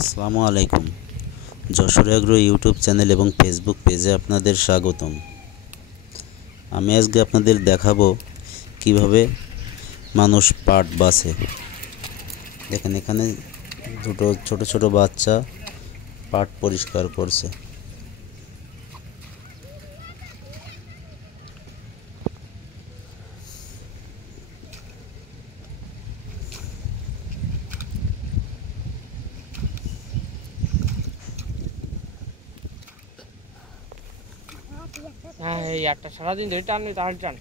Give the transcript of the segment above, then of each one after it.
আসসালামু আলাইকুম। Jessore agro YouTube channel এবং ফেসবুক পেজে আপনাদের স্বাগতম। আমি আজকে আপনাদের দেখাবো কিভাবে মানুষ পাট বাছে। দেখেন এখানে দুটো ছোট ছোট বাচ্চা পাট পরিষ্কার করছে। হ্যাঁ এই একটা সারাদিন ধরে টানলে তার টান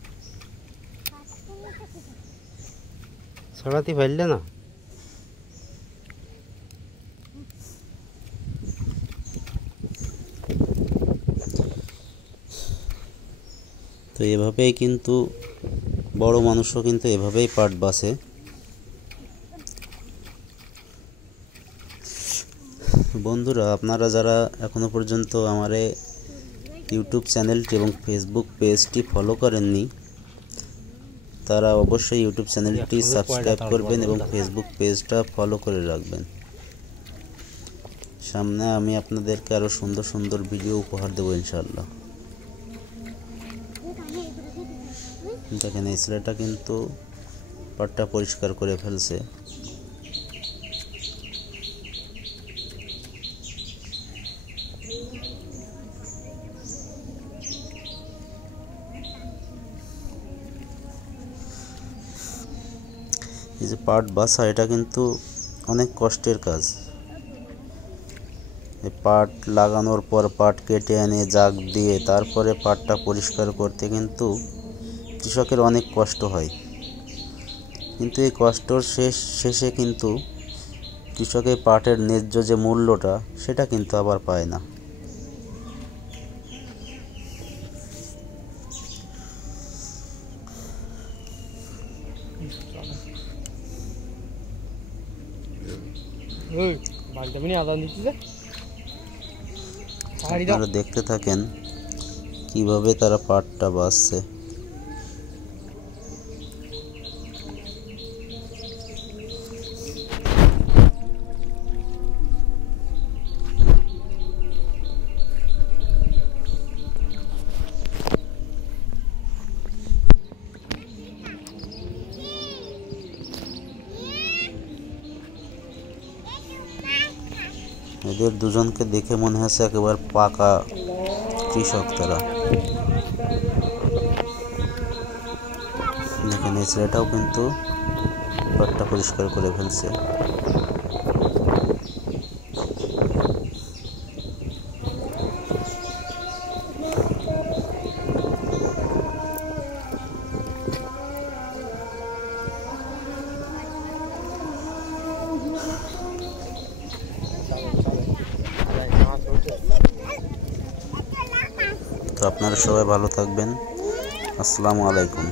ছড়াতে পারলে না। তো এভাবেই কিন্তু বড় মানুষও কিন্তু এভাবেই পাট বাছে। বন্ধুরা, আপনারা যারা এখনো পর্যন্ত আমার ইউটিউব চ্যানেলটি এবং ফেসবুক পেজটি ফলো করেননি, তারা অবশ্যই ইউটিউব চ্যানেলটি সাবস্ক্রাইব করবেন এবং ফেসবুক পেজটা ফলো করে রাখবেন। সামনে আমি আপনাদেরকে আরও সুন্দর সুন্দর ভিডিও উপহার দেবো ইনশাআল্লাহ। দেখেন এই ছেলেটা কিন্তু পাটটা পরিষ্কার করে ফেলছে। এই যে পাট বাছা, এটা কিন্তু অনেক কষ্টের কাজ। এই পাট লাগানোর পর পাট কেটে এনে জাগ দিয়ে তারপরে পাটটা পরিষ্কার করতে কিন্তু কৃষকের অনেক কষ্ট হয়। কিন্তু এই কষ্টর শেষে কিন্তু কৃষকের পাটের ন্যায্য যে মূল্যটা, সেটা কিন্তু আবার পায় না। আপনারা দেখতে থাকেন কিভাবে তারা পাটটা বাছছে। এদের দুজনকে দেখে মনে হচ্ছে একেবারে পাকা কৃষক তারা। দেখেন এই ছেলেটাও কিন্তু পাটটা পরিষ্কার করে ফেলছে। তো আপনারা সবাই ভালো থাকবেন। আসসালামু আলাইকুম।